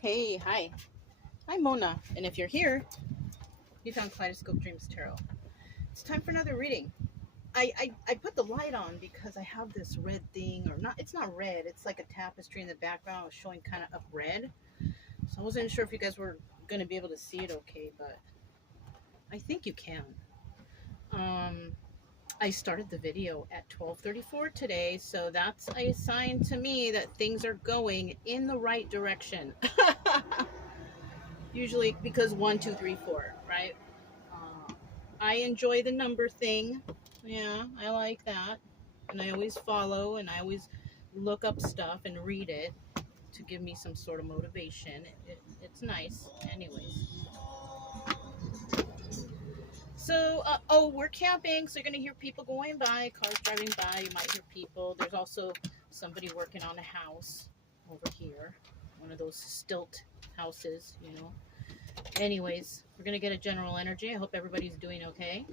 Hey, hi. I'm Mona, and if you're here, you found Kaleidoscope Dreams Tarot. It's time for another reading. I put the light on because I have this red thing, or not, it's not red, it's like a tapestry in the background. It's showing kind of up red. So I wasn't sure if you guys were going to be able to see it okay, but I think you can. Um, I started the video at 12:34 today, so that's a sign to me that things are going in the right direction. Usually because 1, 2, 3, 4, right? Uh, I enjoy the number thing. Yeah, I like that. And I always follow and I always look up stuff and read it to give me some sort of motivation. It's nice. Anyways. So, oh, we're camping, so you're going to hear people going by, cars driving by. You might hear people. There's also somebody working on a house over here. One of those stilt houses, you know. Anyways, we're going to get a general energy. I hope everybody's doing okay.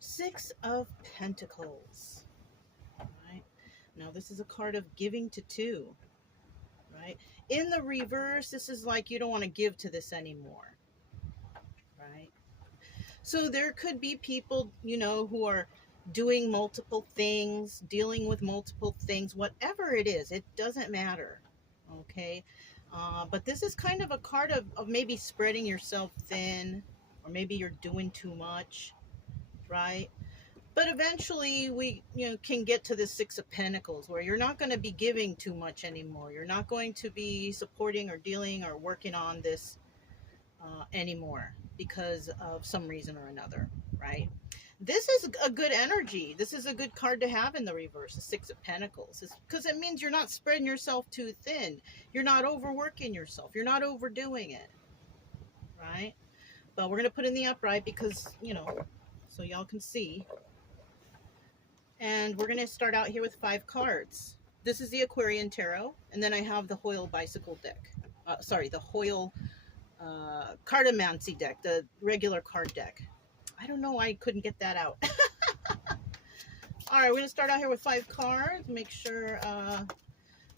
Six of Pentacles. Right? Now, this is a card of giving to two. Right? In the reverse, this is like you don't want to give to this anymore. Right? So there could be people, you know, who are doing multiple things, dealing with multiple things, whatever it is, it doesn't matter. Okay? But this is kind of a card of maybe spreading yourself thin, or maybe you're doing too much, right? But eventually we, can get to the Six of Pentacles where you're not going to be giving too much anymore. You're not going to be supporting or dealing or working on this anymore because of some reason or another, right? This is a good energy. This is a good card to have in the reverse, the Six of Pentacles, because it means you're not spreading yourself too thin. You're not overworking yourself. You're not overdoing it, right? But we're going to put in the upright because, so y'all can see. And we're going to start out here with 5 cards. This is the Aquarian Tarot, and then I have the Hoyle Bicycle deck. The Hoyle Cartomancy deck, the regular card deck. I don't know why I couldn't get that out. All right, we're going to start out here with 5 cards. Make sure,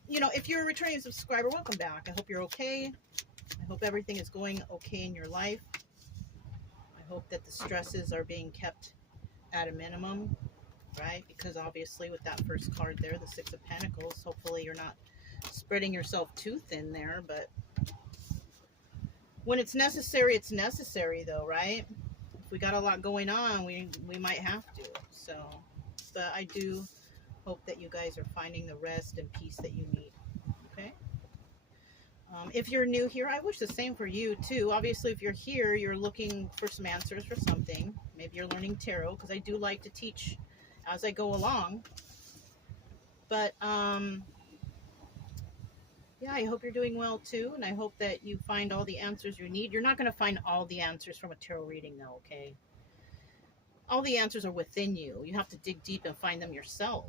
if you're a returning subscriber, welcome back. I hope you're okay. I hope everything is going okay in your life. I hope that the stresses are being kept at a minimum, right? Because obviously with that first card there, the Six of Pentacles, hopefully you're not spreading yourself too thin there, but when it's necessary though, right? If we got a lot going on, we might have to. So, but I do hope that you guys are finding the rest and peace that you need, okay? If you're new here, I wish the same for you too. Obviously, if you're here, you're looking for some answers for something. Maybe you're learning tarot, because I do like to teach as I go along. But yeah, I hope you're doing well too, and I hope that you find all the answers you need. You're not going to find all the answers from a tarot reading though, okay? All the answers are within you. You have to dig deep and find them yourself.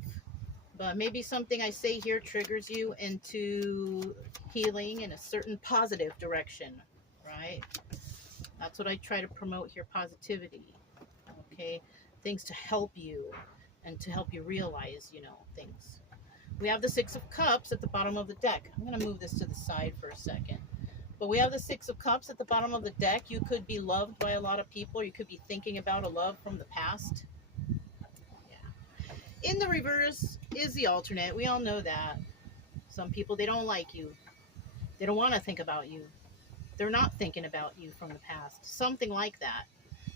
But maybe something I say here triggers you into healing in a certain positive direction, right? That's what I try to promote here, positivity, okay? Things to help you and to help you realize, things. We have the Six of Cups at the bottom of the deck. I'm going to move this to the side for a second. But we have the Six of Cups at the bottom of the deck. You could be loved by a lot of people. You could be thinking about a love from the past. Yeah. In the reverse is the alternate. We all know that. Some people, they don't like you. They don't want to think about you. They're not thinking about you from the past. Something like that.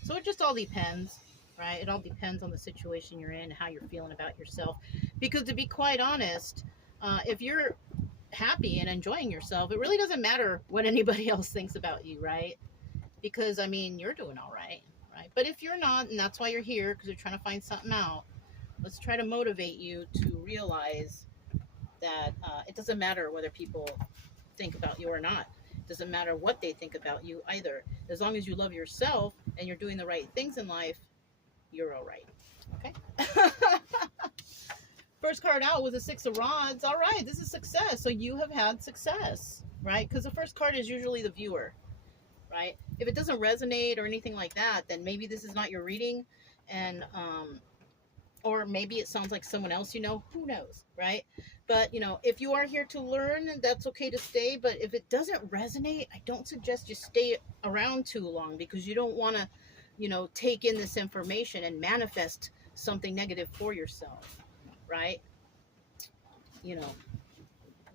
So it just all depends, right? It all depends on the situation you're in, how you're feeling about yourself. Because to be quite honest, if you're happy and enjoying yourself, it really doesn't matter what anybody else thinks about you, right? Because, you're doing all right, right? But if you're not, and that's why you're here, because you're trying to find something out, let's try to motivate you to realize that it doesn't matter whether people think about you or not. It doesn't matter what they think about you either. As long as you love yourself and you're doing the right things in life, you're all right. Okay? First card out was a Six of Rods. All right, this is success. So you have had success, right? Because the first card is usually the viewer, right? If it doesn't resonate or anything like that, then maybe this is not your reading. And or maybe it sounds like someone else, who knows, right? But, if you are here to learn, that's okay to stay. But if it doesn't resonate, I don't suggest you stay around too long, because you don't want to, take in this information and manifest something negative for yourself, right? You know,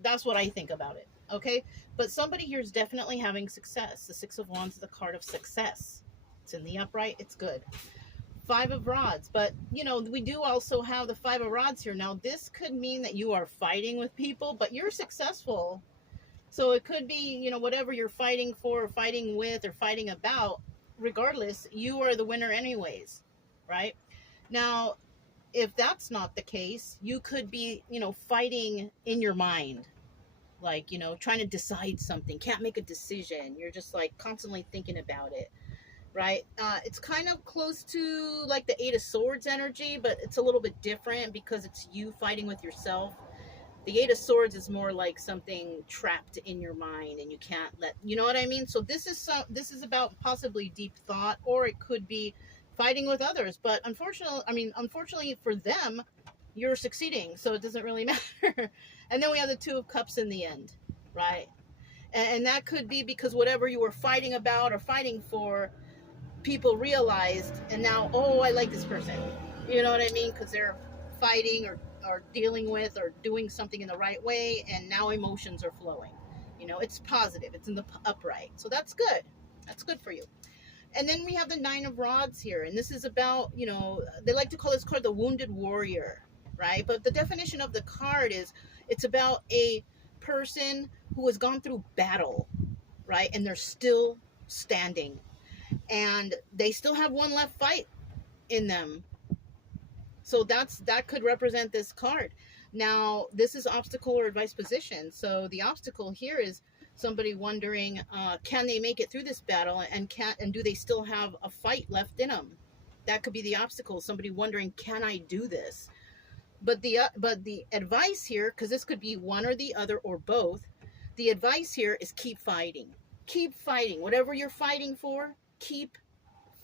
that's what I think about it. Okay. But somebody here is definitely having success. The Six of Wands is the card of success. It's in the upright. It's good. Five of Rods. But, we do also have the Five of Rods here. Now, this could mean that you are fighting with people, but you're successful. So it could be, whatever you're fighting for, or fighting with, or fighting about, regardless, you are the winner anyways, right? Now, if that's not the case, you could be, fighting in your mind. Like, trying to decide something, can't make a decision. You're just like constantly thinking about it, right? It's kind of close to like the Eight of Swords energy, but it's a little bit different because it's you fighting with yourself. The Eight of Swords is more like something trapped in your mind and you can't let, you know what I mean? So this is about possibly deep thought, or it could be fighting with others. But unfortunately for them, you're succeeding, so it doesn't really matter. And then we have the Two of Cups in the end, right? And that could be because whatever you were fighting about or fighting for, people realized, and now, oh, I like this person. You know what I mean? Because they're fighting or dealing with or doing something in the right way, and now emotions are flowing. It's positive. It's in the upright. So that's good. That's good for you. And then we have the Nine of Rods here, and this is about, they like to call this card the Wounded Warrior, right? But the definition of the card is it's about a person who has gone through battle, right? And they're still standing, and they still have one left fight in them. So that could represent this card. Now, this is obstacle or advice position. So the obstacle here is somebody wondering, can they make it through this battle, and do they still have a fight left in them? That could be the obstacle. Somebody wondering, can I do this? But the advice here, because this could be one or the other or both, the advice here is keep fighting. Keep fighting. Whatever you're fighting for, keep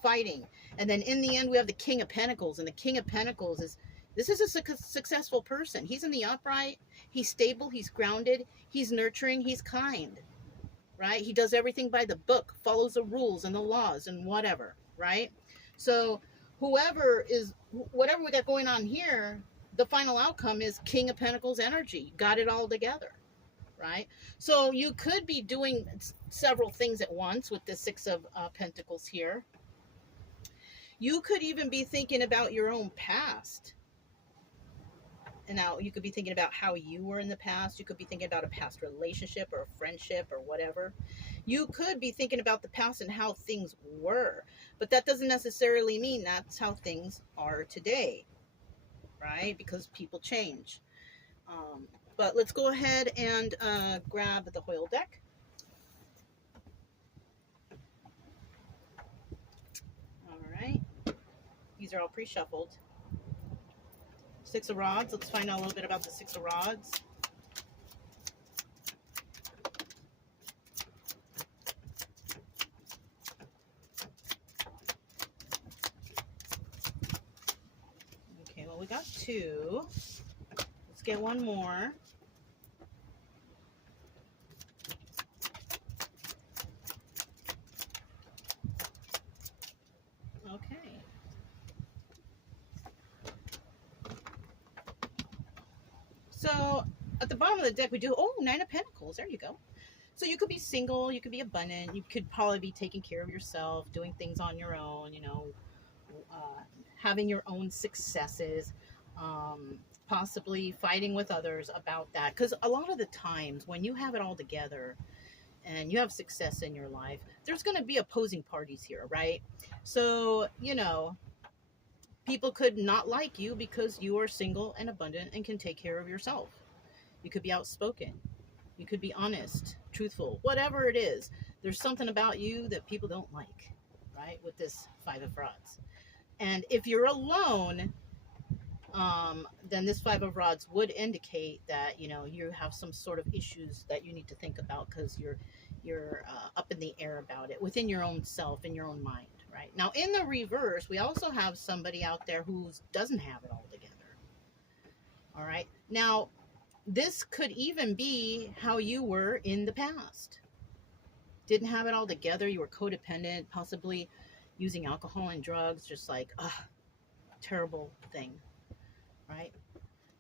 fighting. And then in the end, we have the King of Pentacles. And the King of Pentacles this is a successful person. He's in the upright. He's stable. He's grounded. He's nurturing. He's kind, right? He does everything by the book, follows the rules and the laws and whatever, right? So whatever we got going on here, the final outcome is King of Pentacles energy. Got it all together, right? So you could be doing several things at once with the Six of Pentacles here. You could even be thinking about your own past. And now you could be thinking about how you were in the past. You could be thinking about a past relationship or a friendship or whatever. You could be thinking about the past and how things were. But that doesn't necessarily mean that's how things are today, right? Because people change. But let's go ahead and grab the Hoyle deck. All right. These are all pre-shuffled. Six of Rods. Let's find out a little bit about the Six of Rods. Okay, well, we got two. Let's get one more. Okay. So at the bottom of the deck, we do, Nine of Pentacles. There you go. So you could be single, you could be abundant, you could probably be taking care of yourself, doing things on your own, having your own successes, possibly fighting with others about that. Because a lot of the times when you have it all together and you have success in your life, there's going to be opposing parties here, right? So, people could not like you because you are single and abundant and can take care of yourself. You could be outspoken. You could be honest, truthful, whatever it is. There's something about you that people don't like, right? With this Five of Rods. And if you're alone, then this Five of Rods would indicate that, you have some sort of issues that you need to think about because you're up in the air about it within your own self, in your own mind, right? Now, in the reverse, we also have somebody out there who doesn't have it all together. All right. Now, this could even be how you were in the past. Didn't have it all together. You were codependent, possibly using alcohol and drugs, just like, terrible thing, right?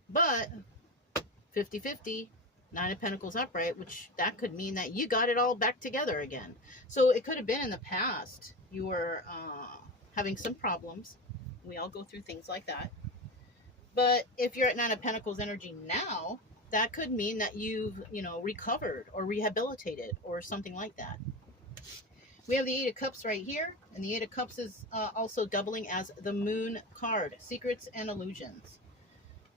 But 50-50, Nine of Pentacles upright, which that could mean that you got it all back together again. So it could have been in the past you were having some problems. We all go through things like that. But if you're at Nine of Pentacles energy now, that could mean that you've, recovered or rehabilitated or something like that. We have the Eight of Cups right here, and the Eight of Cups is also doubling as the Moon card, Secrets and Illusions,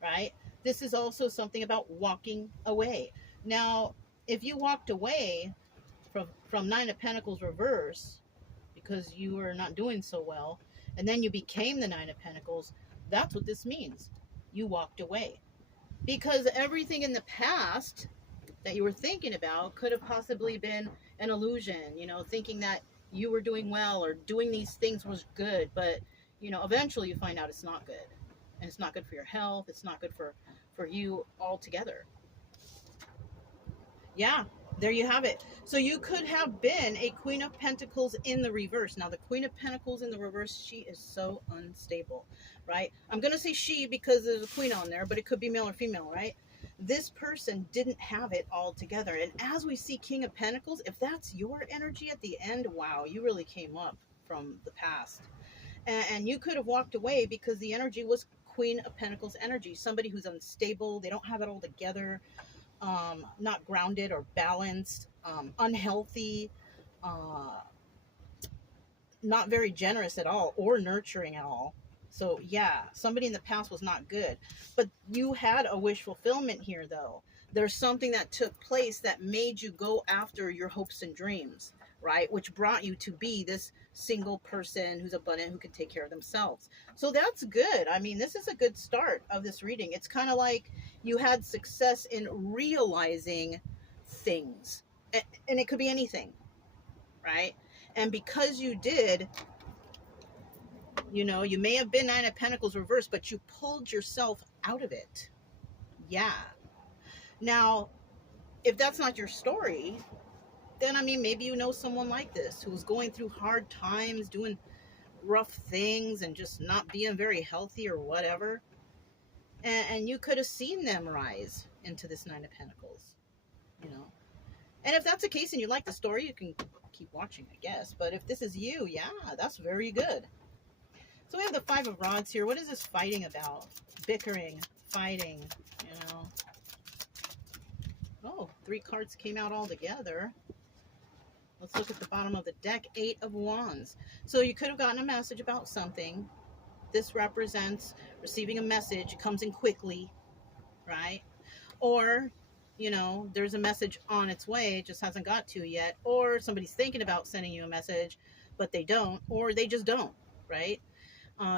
right? This is also something about walking away. Now, if you walked away from Nine of Pentacles reverse because you were not doing so well, and then you became the Nine of Pentacles, that's what this means. You walked away. Because everything in the past that you were thinking about could have possibly been an illusion, thinking that you were doing well or doing these things was good, but eventually you find out it's not good, and it's not good for your health. It's not good for you altogether. Yeah, there you have it. So you could have been a Queen of Pentacles in the reverse. Now, the Queen of Pentacles in the reverse, she is so unstable, right? I'm going to say she because there's a queen on there, but it could be male or female, right? This person didn't have it all together. And as we see King of Pentacles, if that's your energy at the end, wow, you really came up from the past. And you could have walked away because the energy was Queen of Pentacles energy. Somebody who's unstable, they don't have it all together, not grounded or balanced, unhealthy, not very generous at all or nurturing at all. So yeah, somebody in the past was not good. But you had a wish fulfillment here, though. There's something that took place that made you go after your hopes and dreams, right? Which brought you to be this single person who's abundant, who can take care of themselves. So that's good. I mean, this is a good start of this reading. It's kind of like you had success in realizing things. And it could be anything, right? And because you did, you may have been Nine of Pentacles reverse, but you pulled yourself out of it. Yeah. Now, if that's not your story, then, maybe you know someone like this who's going through hard times, doing rough things, and just not being very healthy or whatever. And you could have seen them rise into this Nine of Pentacles, And if that's the case and you like the story, you can keep watching, I guess. But if this is you, yeah, that's very good. So we have the Five of Rods here. What is this fighting about? Bickering, fighting, Oh, 3 cards came out all together. Let's look at the bottom of the deck. 8 of Wands. So you could have gotten a message about something. This represents receiving a message. It comes in quickly, right? Or, there's a message on its way. It just hasn't got to you yet. Or somebody's thinking about sending you a message, but they don't. Or they just don't, right?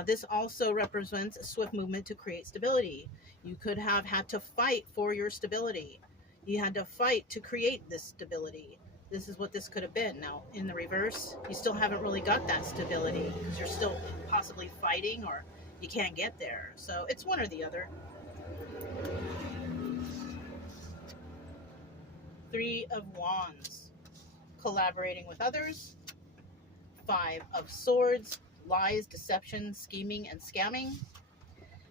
This also represents a swift movement to create stability. You could have had to fight for your stability. You had to fight to create this stability. This is what this could have been. Now, in the reverse, you still haven't really got that stability because you're still possibly fighting or you can't get there. So it's one or the other. 3 of Wands, collaborating with others. 5 of Swords, lies, deception, scheming, and scamming.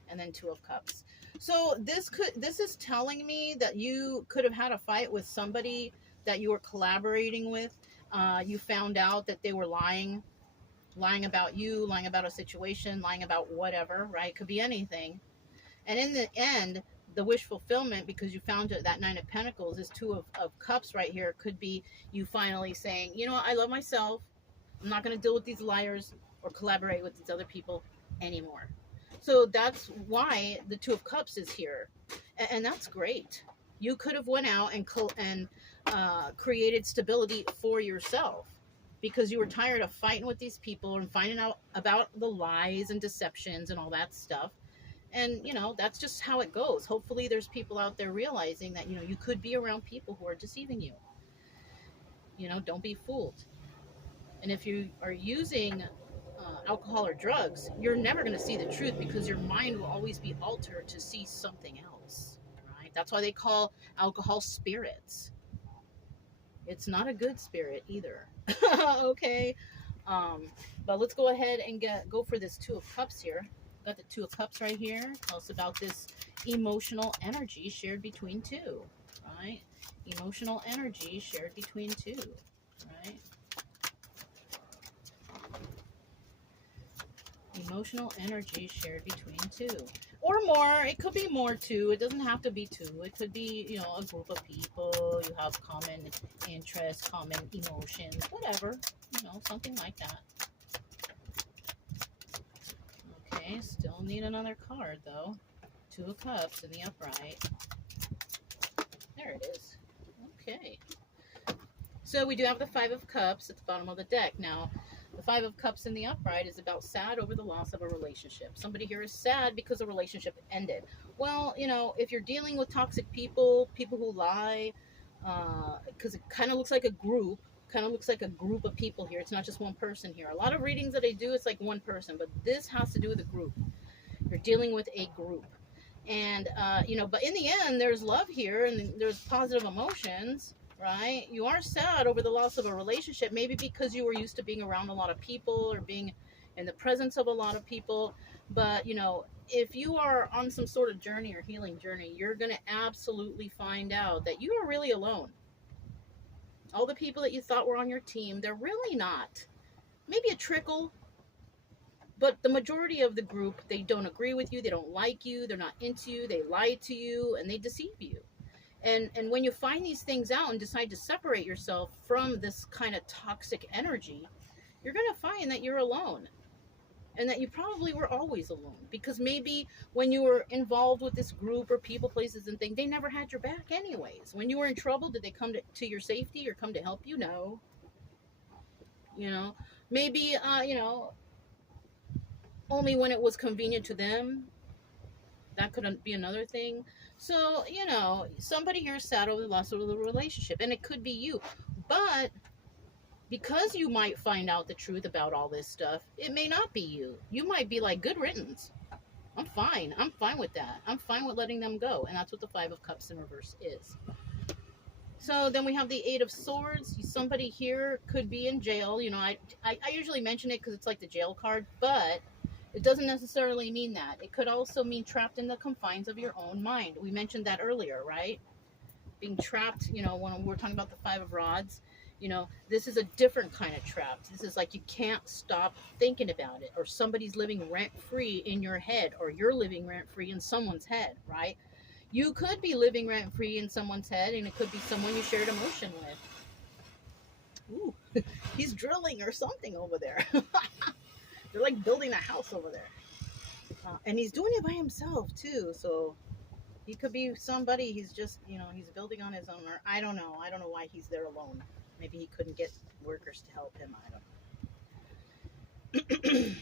And then 2 of Cups. So this is telling me that you could have had a fight with somebody that you were collaborating with. You found out that they were lying about you, lying about a situation, lying about whatever, right? Could be anything. And in the end, the wish fulfillment, because you found that 9 of Pentacles is 2 of Cups right here, could be you finally saying, I love myself. I'm not going to deal with these liars or collaborate with these other people anymore. So that's why the 2 of Cups is here. And that's great. You could have went out and created stability for yourself because you were tired of fighting with these people and finding out about the lies and deceptions and all that stuff. And, that's just how it goes. Hopefully there's people out there realizing that, you could be around people who are deceiving you. Don't be fooled. And if you are using alcohol or drugs, you're never going to see the truth because your mind will always be altered to see something else, right? That's why they call alcohol spirits. It's not a good spirit either. Okay. um but let's go ahead and go for this Two of Cups here. Got the Two of Cups right here. Tell us about this emotional energy shared between two, right? Emotional energy shared between two, right? Emotional energy shared between two. Or more. It could be more too. It doesn't have to be two. It could be, you know, a group of people. You have common interests, common emotions, whatever. You know, something like that. Okay, still need another card though. Two of Cups in the upright. There it is. Okay. So we do have the Five of Cups at the bottom of the deck. Now, the Five of Cups in the upright is about sad over the loss of a relationship. Somebody here is sad because a relationship ended. Well, you know, if you're dealing with toxic people, people who lie, because it kind of looks like a group, of people here. It's not just one person here. A lot of readings that I do, it's like one person, but this has to do with a group. You're dealing with a group. And, you know, but in the end, there's love here and there's positive emotions. Right? You are sad over the loss of a relationship, maybe because you were used to being around a lot of people or being in the presence of a lot of people. But, you know, if you are on some sort of journey or healing journey, you're going to absolutely find out that you are really alone. All the people that you thought were on your team, they're really not. Maybe a trickle, but the majority of the group, they don't agree with you, they don't like you, they're not into you, they lie to you, and they deceive you. And when you find these things out and decide to separate yourself from this kind of toxic energy, you're going to find that you're alone. And that you probably were always alone. Because maybe when you were involved with this group or people, places, and things, they never had your back anyways. When you were in trouble, did they come to your safety or come to help you? No. You know, maybe, you know, only when it was convenient to them. That could be another thing. So, you know, somebody here is sad over the loss of the relationship, and it could be you. But because you might find out the truth about all this stuff, it may not be you. You might be like, good riddance. I'm fine. I'm fine with that. I'm fine with letting them go. And that's what the Five of Cups in reverse is. So then we have the Eight of Swords. Somebody here could be in jail. You know, I usually mention it because it's like the jail card, but it doesn't necessarily mean that. It could also mean trapped in the confines of your own mind. We mentioned that earlier, right? Being trapped, you know, when we're talking about the Five of Rods, you know, this is a different kind of trapped. This is like you can't stop thinking about it, or somebody's living rent-free in your head, or you're living rent-free in someone's head, right? You could be living rent-free in someone's head, and it could be someone you shared emotion with. Ooh, he's drilling or something over there. They're like building a house over there. And he's doing it by himself too. So he could be somebody, he's just, you know, he's building on his own. Or I don't know. I don't know why he's there alone. Maybe he couldn't get workers to help him. I don't know.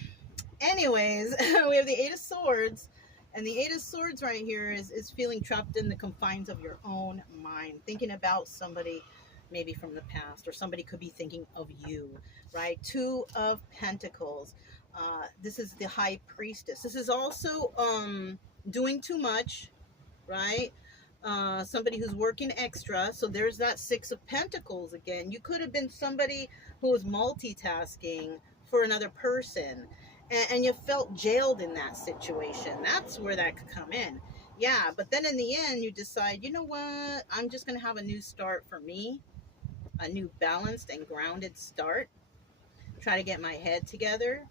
Anyways, we have the Eight of Swords. And the Eight of Swords right here is feeling trapped in the confines of your own mind. Thinking about somebody maybe from the past, or somebody could be thinking of you, right? Two of Pentacles. This is the High Priestess. This is also doing too much, right? Somebody who's working extra. So there's that Six of Pentacles again. You could have been somebody who was multitasking for another person, and you felt jailed in that situation. That's where that could come in. Yeah, but then in the end, you decide, you know what? I'm just going to have a new start for me. A new balanced and grounded start. Try to get my head together,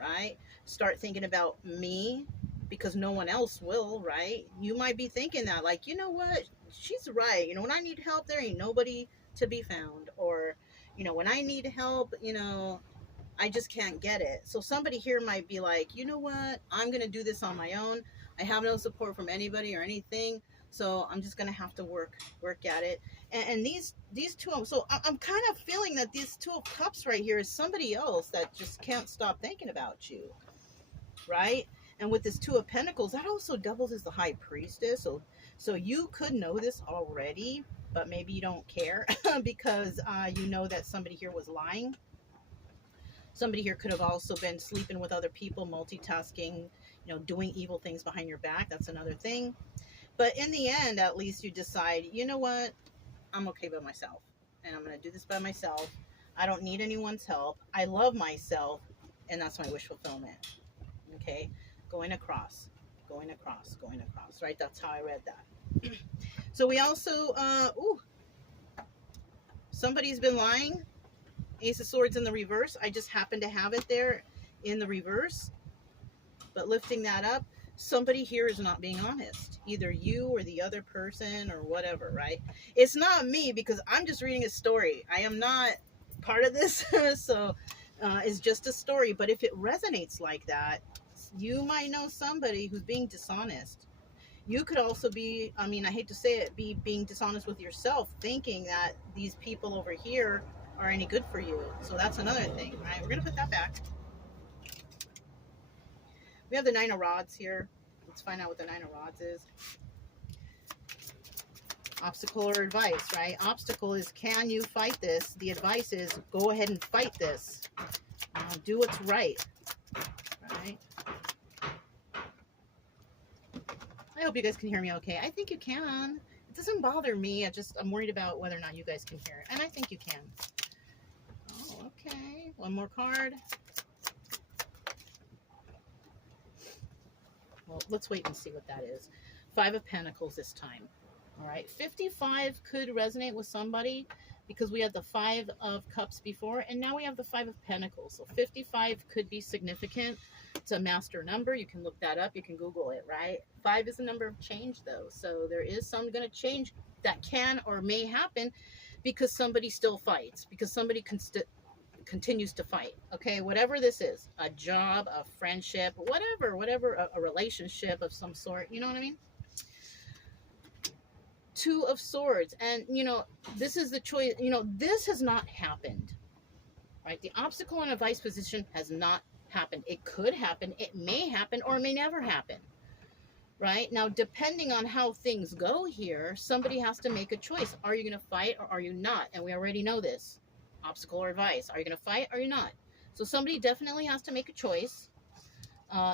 right? Start thinking about me, because no one else will, right? You might be thinking that, like, you know what? She's right. You know, when I need help, there ain't nobody to be found. Or, you know, when I need help, you know, I just can't get it. So somebody here might be like, you know what? I'm going to do this on my own. I have no support from anybody or anything. So I'm just going to have to work at it. And these two, so I'm kind of feeling that these Two of Cups right here is somebody else that just can't stop thinking about you, right? And with this Two of Pentacles, that also doubles as the High Priestess. So you could know this already, but maybe you don't care because you know that somebody here was lying. Somebody here could have also been sleeping with other people, multitasking, doing evil things behind your back. That's another thing. But in the end, at least you decide, you know what? I'm okay by myself. And I'm going to do this by myself. I don't need anyone's help. I love myself. And that's my wish fulfillment. Okay? Going across, going across, going across, right? That's how I read that. So we also, somebody's been lying. Ace of Swords in the reverse. I just happen to have it there in the reverse. But lifting that up, somebody here is not being honest. Either you or the other person or whatever, right? It's not me because I'm just reading a story. I am not part of this. So it's just a story. But if it resonates like that, you might know somebody who's being dishonest. You could also be, I hate to say it, being dishonest with yourself, thinking that these people over here are any good for you. So that's another thing, right? We're going to put that back. We have the Nine of Rods here. Let's find out what the Nine of Rods is. Obstacle or advice, right? Obstacle is, can you fight this? The advice is, go ahead and fight this. Do what's right, right? I hope you guys can hear me okay. I think you can. It doesn't bother me. I'm worried about whether or not you guys can hear it. And I think you can. Oh, okay. One more card. Well, let's wait and see what that is. 5 of Pentacles this time. All right. 55 could resonate with somebody because we had the 5 of Cups before, and now we have the 5 of Pentacles. So 55 could be significant. It's a master number. You can look that up. You can Google it, right? 5 is a number of change, though. So there is some going to change that can or may happen because somebody still fights, because somebody continues to fight. Okay, whatever this is, a job, a friendship, whatever, a relationship of some sort. You know what I mean? 2 of Swords. And, this is the choice. This has not happened, right? The obstacle and advice position has not happened. It could happen. It may happen or it may never happen, right? Now, depending on how things go here, somebody has to make a choice. Are you going to fight or are you not? And we already know this. Obstacle or advice. Are you going to fight or are you not? So somebody definitely has to make a choice.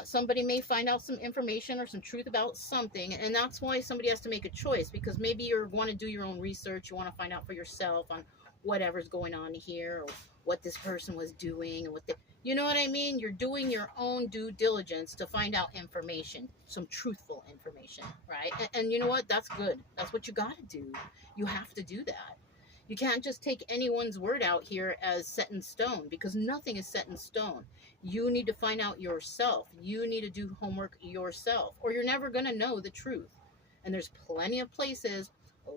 Somebody may find out some information or some truth about something, and that's why somebody has to make a choice, because maybe you want to do your own research. You want to find out for yourself on whatever's going on here, or what this person was doing, and you know what I mean? You're doing your own due diligence to find out information, some truthful information, right? And you know what? That's good. That's what you got to do. You have to do that. You can't just take anyone's word out here as set in stone, because nothing is set in stone. You need to find out yourself. You need to do homework yourself, or you're never going to know the truth. And there's plenty of places,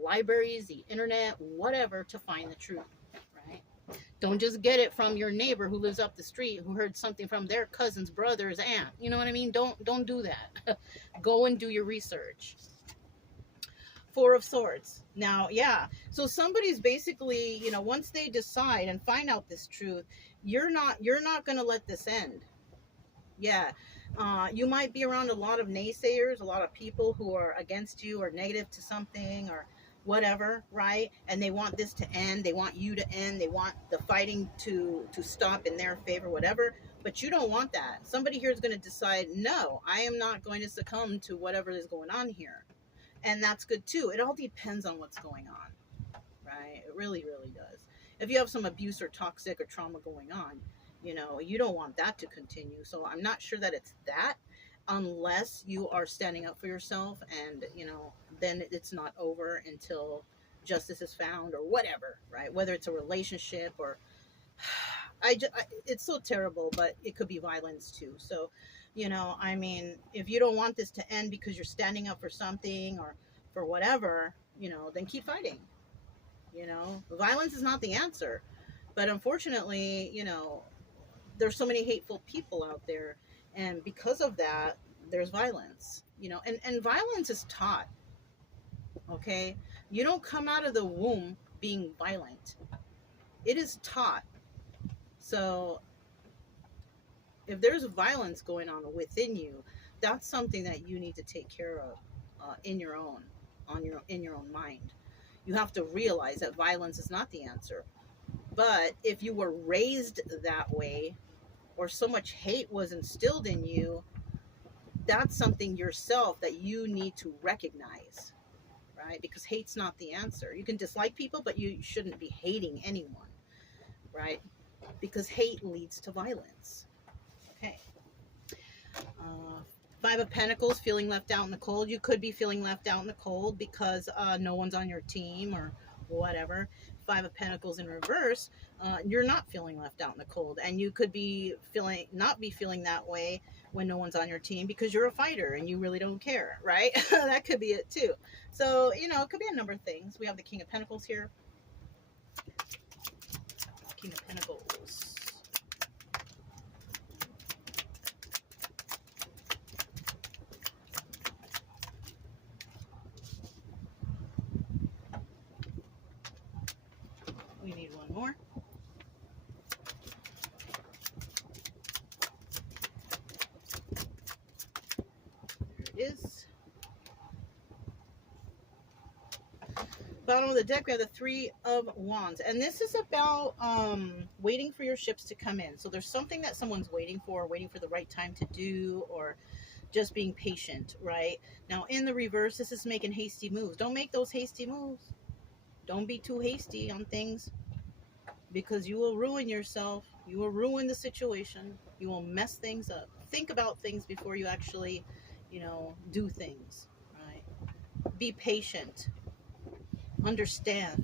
libraries, the internet, whatever, to find the truth, right? Don't just get it from your neighbor who lives up the street who heard something from their cousin's brother's aunt. You know what I mean? Don't do that. Go and do your research. 4 of Swords. Now, yeah. So somebody's basically, once they decide and find out this truth, you're not going to let this end. Yeah. You might be around a lot of naysayers, a lot of people who are against you or negative to something or whatever, right? And they want this to end. They want you to end. They want the fighting to stop in their favor, whatever. But you don't want that. Somebody here is going to decide, no, I am not going to succumb to whatever is going on here. And that's good too. It all depends on what's going on, right? It really, really does. If you have some abuse or toxic or trauma going on, you don't want that to continue. So I'm not sure that it's that, unless you are standing up for yourself and, then it's not over until justice is found or whatever, right? Whether it's a relationship or, it's so terrible, but it could be violence too. So, if you don't want this to end because you're standing up for something or for whatever, then keep fighting. Violence is not the answer. But unfortunately, there's so many hateful people out there. And because of that, there's violence, and violence is taught. Okay? You don't come out of the womb being violent. It is taught. So if there's violence going on within you, that's something that you need to take care of in your own mind. You have to realize that violence is not the answer. But if you were raised that way, or so much hate was instilled in you, that's something yourself that you need to recognize, right? Because hate's not the answer. You can dislike people, but you shouldn't be hating anyone, right? Because hate leads to violence. Okay. Five of Pentacles, feeling left out in the cold. You could be feeling left out in the cold because no one's on your team or whatever. Five of Pentacles in reverse, you're not feeling left out in the cold, and you could be not be feeling that way when no one's on your team because you're a fighter and you really don't care, right? That could be it too. So, you know, it could be a number of things. We have the King of Pentacles here. King of Pentacles. We need one more. There it is. Bottom of the deck, we have the Three of Wands. And this is about waiting for your ships to come in. So there's something that someone's waiting for the right time to do, or just being patient, right? Now, in the reverse, this is making hasty moves. Don't make those hasty moves. Don't be too hasty on things, because you will ruin yourself. You will ruin the situation. You will mess things up. Think about things before you actually, you know, do things, right? Be patient. Understand.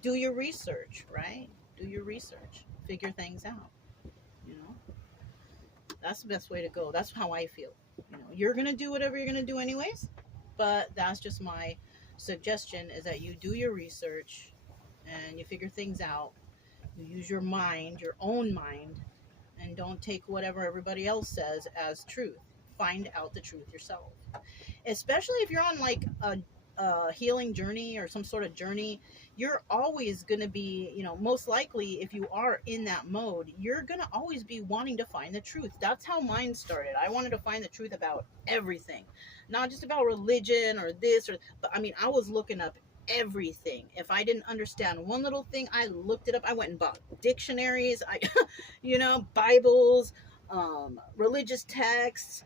Do your research, right? Do your research. Figure things out, you know? That's the best way to go. That's how I feel. You know, you're going to do whatever you're going to do anyways, but that's just my suggestion, is that you do your research and you figure things out. You use your mind, your own mind, and don't take whatever everybody else says as truth. Find out the truth yourself. Especially if you're on like a healing journey or some sort of journey, you're always going to be, you know, most likely if you are in that mode, you're going to always be wanting to find the truth. That's how mine started. I wanted to find the truth about everything, not just about religion or this or, but I mean, I was looking up everything. If I didn't understand one little thing, I looked it up. I went and bought dictionaries, you know, Bibles, religious texts,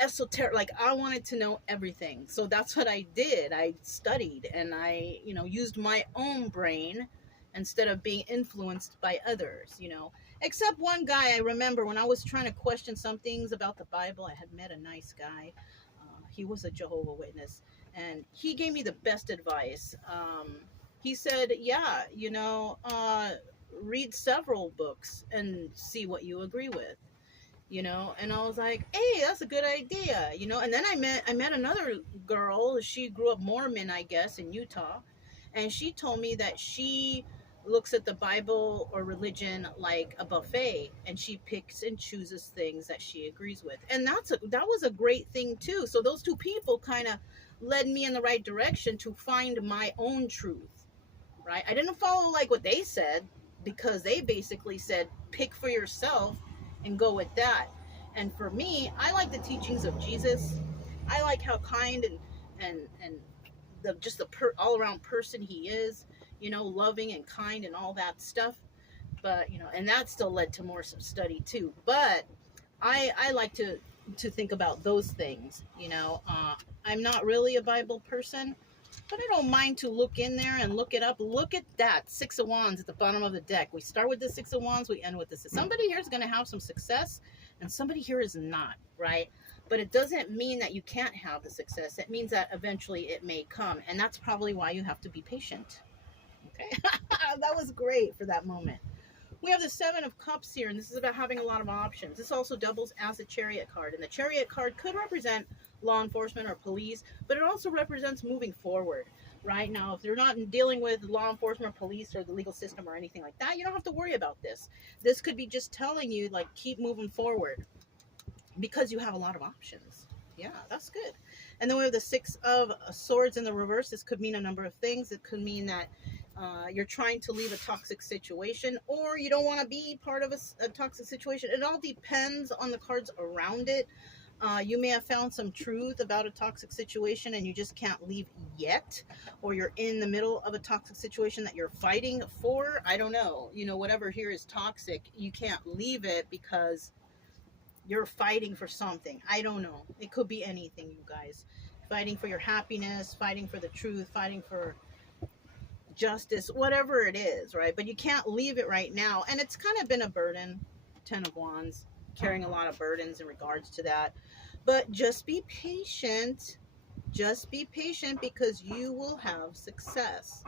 esoteric, like I wanted to know everything. So that's what I did. I studied and I, you know, used my own brain instead of being influenced by others, you know. Except one guy, I remember when I was trying to question some things about the Bible, I had met a nice guy. He was a Jehovah Witness, and he gave me the best advice. He said, yeah, you know, read several books and see what you agree with, you know. And I was like, hey, that's a good idea, you know. And then I met another girl. She grew up Mormon, I guess, in Utah, and she told me that she looks at the Bible or religion like a buffet, and she picks and chooses things that she agrees with. And that was a great thing too. So those two people kind of led me in the right direction to find my own truth, right? I didn't follow like what they said, because they basically said pick for yourself and go with that. And for me, I like the teachings of Jesus. I like how kind and just the all around person he is, you know, loving and kind and all that stuff. But, you know, and that still led to more some study too. But I like to think about those things, you know. I'm not really a Bible person, but I don't mind to look in there and look it up. Look at that Six of Wands at the bottom of the deck. We start with the Six of Wands, we end with this. Somebody here is going to have some success and somebody here is not, right? But it doesn't mean that you can't have the success. It means that eventually it may come, and that's probably why you have to be patient. Okay. That was great for that moment. We have the Seven of Cups here, and this is about having a lot of options. This also doubles as a Chariot card, and the Chariot card could represent law enforcement or police, but it also represents moving forward. Right now, if you're not dealing with law enforcement or police or the legal system or anything like that, you don't have to worry about this. This could be just telling you, like, keep moving forward, because you have a lot of options. Yeah, that's good. And then we have the Six of Swords in the reverse. This could mean a number of things. It could mean that you're trying to leave a toxic situation, or you don't want to be part of a toxic situation. It all depends on the cards around it. You may have found some truth about a toxic situation and you just can't leave yet, or you're in the middle of a toxic situation that you're fighting for. I don't know. You know, whatever here is toxic, you can't leave it because you're fighting for something. I don't know. It could be anything, you guys. Fighting for your happiness, fighting for the truth, fighting for justice, whatever it is, right? But you can't leave it right now. And it's kind of been a burden. 10 of Wands, carrying a lot of burdens in regards to that. But just be patient. Just be patient because you will have success.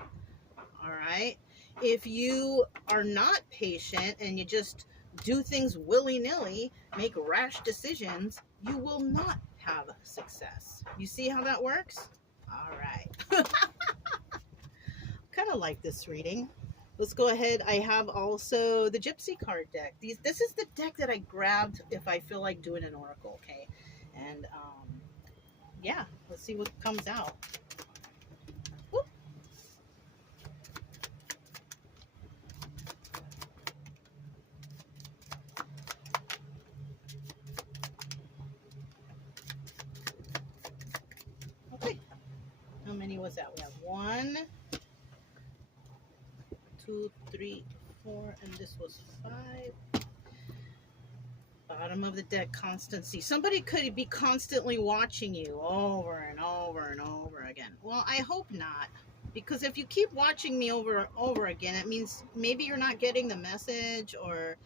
All right? If you are not patient and you just do things willy-nilly, make rash decisions, you will not have success. You see how that works? All right. Kind of like this reading. Let's go ahead. I have also the Gypsy card deck. This is the deck that I grabbed if I feel like doing an oracle, okay? And yeah, let's see what comes out. Whoop. Okay, how many was that? We have 1, 2, 3, 4, and this was 5. Bottom of the deck, constancy. Somebody could be constantly watching you over and over and over again. Well, I hope not, because if you keep watching me over and over again, it means maybe you're not getting the message, or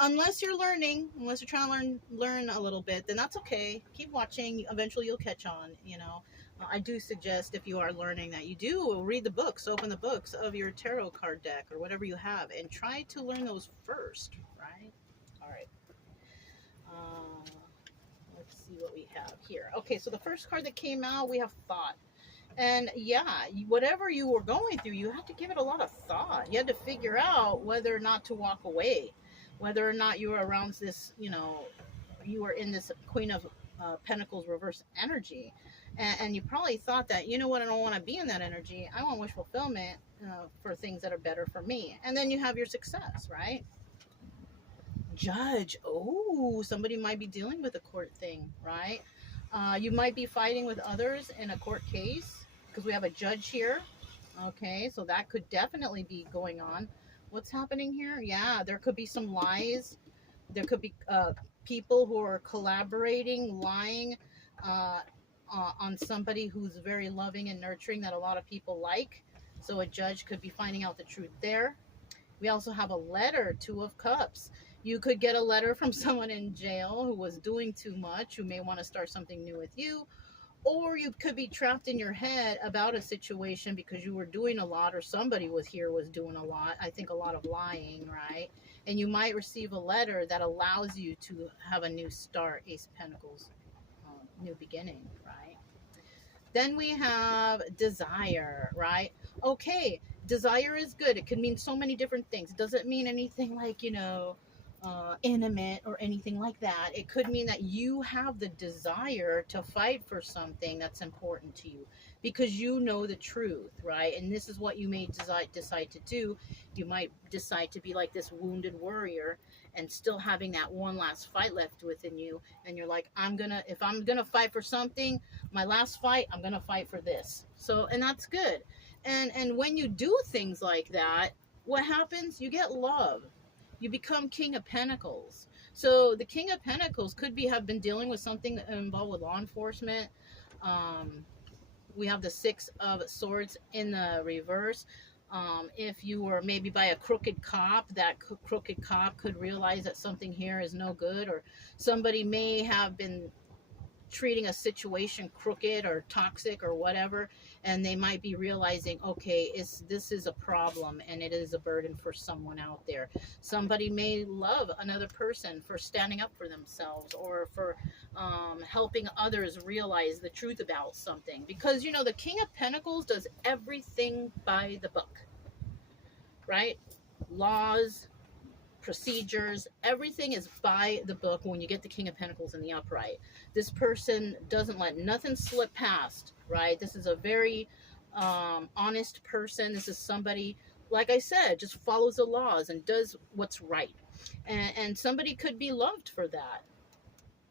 unless you're learning, unless you're trying to learn a little bit, then that's okay. Keep watching. Eventually you'll catch on, you know. I do suggest, if you are learning, that you do read the books, open the books of your tarot card deck or whatever you have, and try to learn those first, right? All right. Let's see what we have here. Okay, so the first card that came out, we have thought. And yeah, whatever you were going through, you had to give it a lot of thought. You had to figure out whether or not to walk away, whether or not you were around this, you know, you were in this Queen of Pentacles reverse energy. And you probably thought that, you know what, I don't want to be in that energy. I want wish fulfillment for things that are better for me. And then you have your success, right? Judge. Oh, somebody might be dealing with a court thing, right? You might be fighting with others in a court case because we have a judge here. Okay, so that could definitely be going on. What's happening here? Yeah, there could be some lies. There could be people who are collaborating, lying on somebody who's very loving and nurturing that a lot of people like. So a judge could be finding out the truth there. We also have a letter, 2 of Cups. You could get a letter from someone in jail who was doing too much, who may want to start something new with you. Or you could be trapped in your head about a situation because you were doing a lot, or somebody was doing a lot. I think a lot of lying, right? And you might receive a letter that allows you to have a new start, Ace of Pentacles, new beginning, right? Then we have desire, right? Okay, desire is good. It can mean so many different things. It doesn't mean anything like, you know, intimate or anything like that. It could mean that you have the desire to fight for something that's important to you because you know the truth, right? And this is what you may decide to do. You might decide to be like this wounded warrior and still having that one last fight left within you. And you're like, if I'm gonna fight for something, my last fight, I'm gonna fight for this. So, and that's good. And when you do things like that, what happens? You get love. You become King of Pentacles. So the King of Pentacles could have been dealing with something involved with law enforcement. We have the 6 of Swords in the reverse. If you were maybe by a crooked cop, that crooked cop could realize that something here is no good, or somebody may have been treating a situation crooked or toxic or whatever, and they might be realizing, okay, this is a problem and it is a burden for someone out there. Somebody may love another person for standing up for themselves, or for helping others realize the truth about something, because you know the King of Pentacles does everything by the book, right? Laws, procedures, everything is by the book when you get the King of Pentacles in the upright. This person doesn't let nothing slip past, right? This is a very honest person. This is somebody, like I said, just follows the laws and does what's right. And somebody could be loved for that.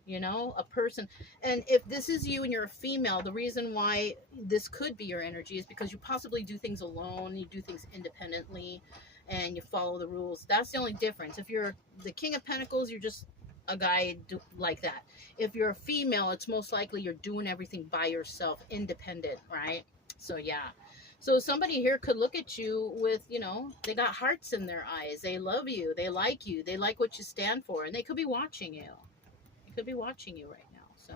you know, a person. And if this is you and you're a female, the reason why this could be your energy is because you possibly do things alone, you do things independently, and you follow the rules. That's the only difference. If you're the King of Pentacles, you're just a guy like that. If you're a female, it's most likely you're doing everything by yourself, independent, right? So yeah. So somebody here could look at you with, you know, they got hearts in their eyes. They love you. They like what you stand for, and they could be watching you. They could be watching you right now. So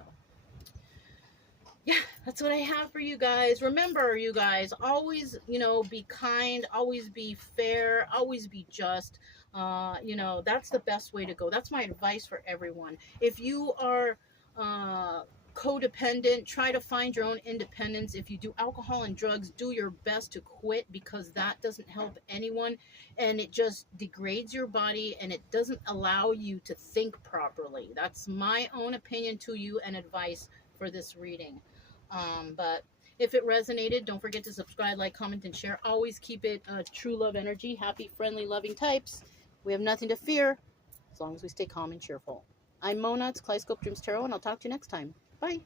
yeah, that's what I have for you guys. Remember, you guys, always, you know, be kind, always be fair, always be just. You know, that's the best way to go. That's my advice for everyone. If you are codependent, try to find your own independence. If you do alcohol and drugs, do your best to quit, because that doesn't help anyone, and it just degrades your body, and it doesn't allow you to think properly. That's my own opinion to you and advice for this reading. But if it resonated, don't forget to subscribe, like, comment, and share. Always keep it true love energy, happy, friendly, loving types. We have nothing to fear as long as we stay calm and cheerful. I'm Mona. It's Kaleidoscope Dreams Tarot, and I'll talk to you next time. Bye.